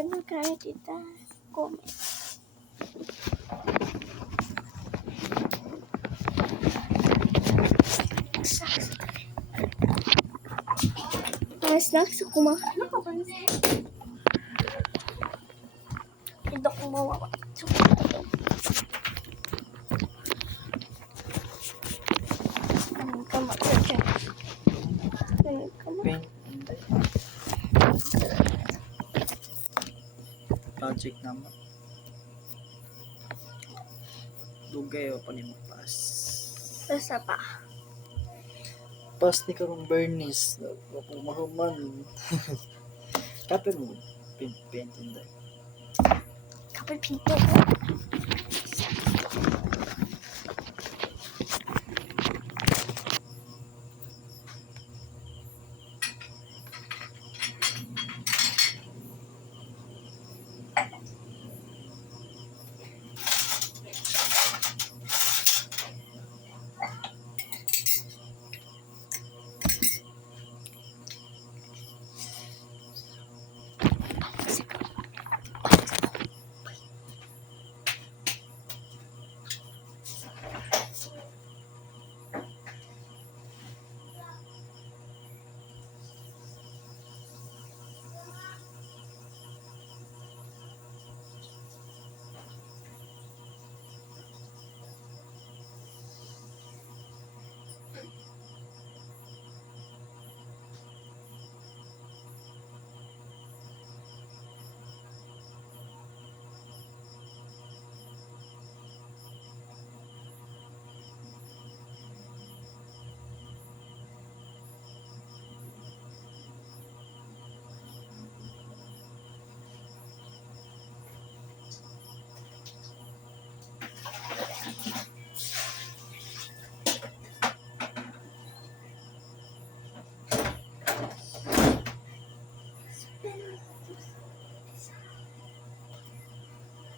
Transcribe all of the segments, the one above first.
ganun kaya kita comment. Snacks kumakain ka ba? Hindi ko mawawa. Ano ka mag-check? Ano ka mag- Project naman. Dugay o pa ni magpas. Basta pa. Pas ni karong Bernice. Mahuman. Kapit mo. Pintinday. Kapag pinto.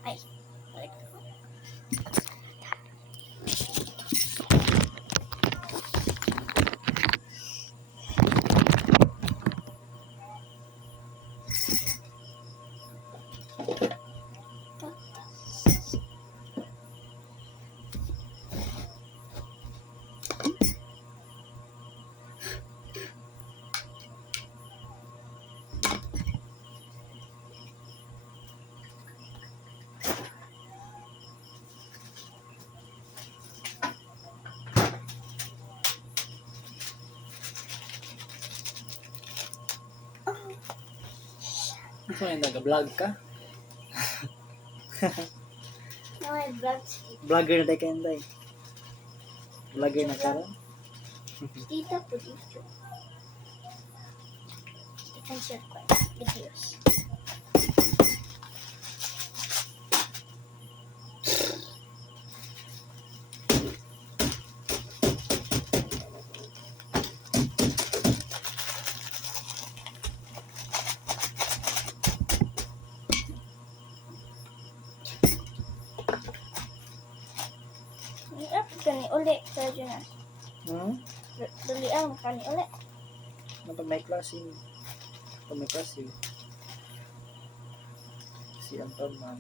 Ay. Ito yung nag-vlog ka? No, my vlog. Vlogger na tayo kayo, Day. Vlogger na ka rin? Dito po dito. You can share ko videos. Kani uli sa dyan. Dali ang kani uli. Pag may klase, si Anton man.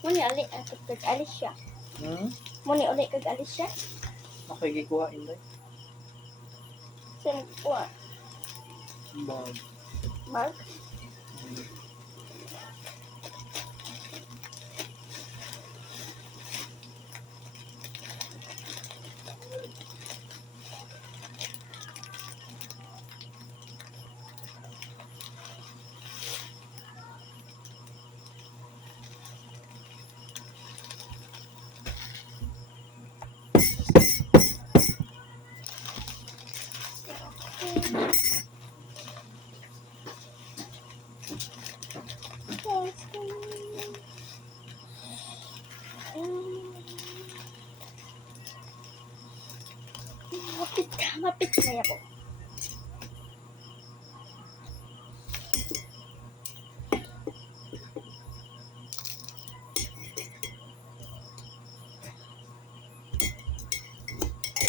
Muni uli kag alis siya. Muni uli kag alis siya. Ako yung gikuha, Inday. Saan po? Bag. Mark? Mapit kaya po.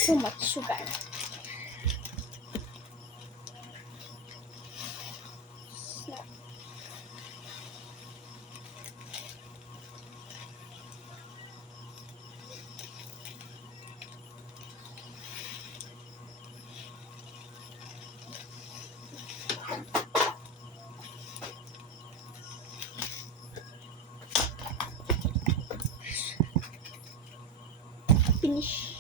so much sugar. Snap. Finish.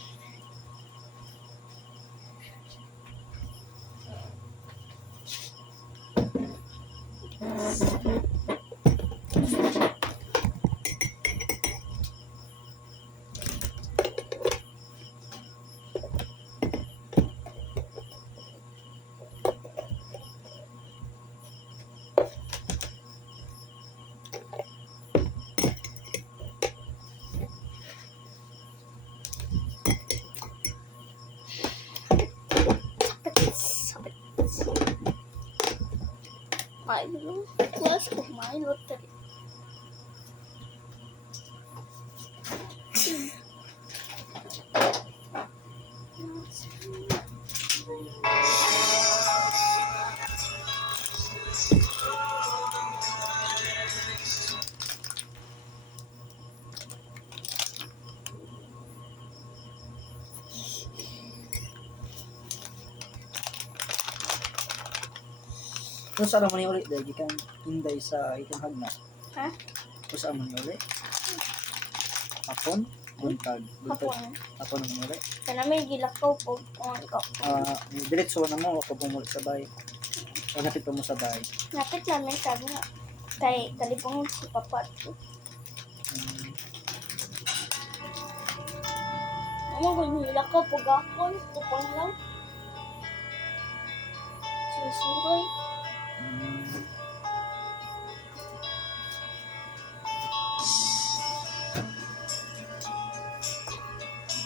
I don't know. Let's put my lottery. Kung saan naman yung ulit dahil ikan hinday sa itong hagna. Ha? Kung saan naman yung ulit? Hapon? Buntag. Hapon. Hapon naman ulit. Sana may gilakaw po kung ko. Diretso na mo kapag bumulit sa bahay. O napit pa mo sa bahay. Napit namin sabi nga. Kay talipong si Papa. Ano kung gilakaw po gakon? Tupon lang. Susuroy.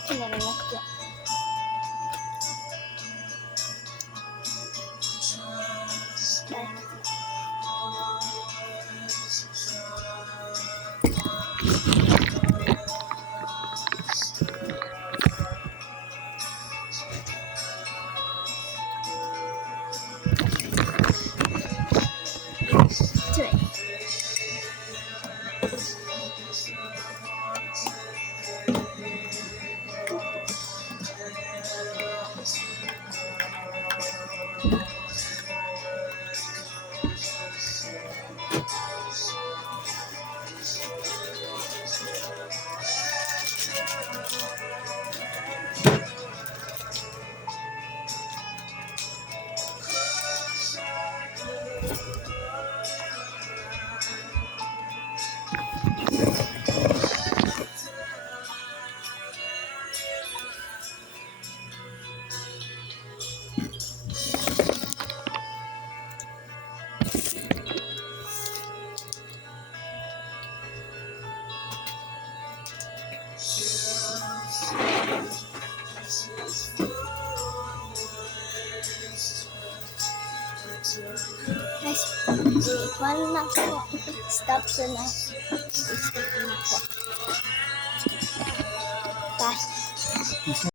Sinarinig ko. Bye. Today. Guys, paano na ako? Stop sa na. Stop na ako. Bye.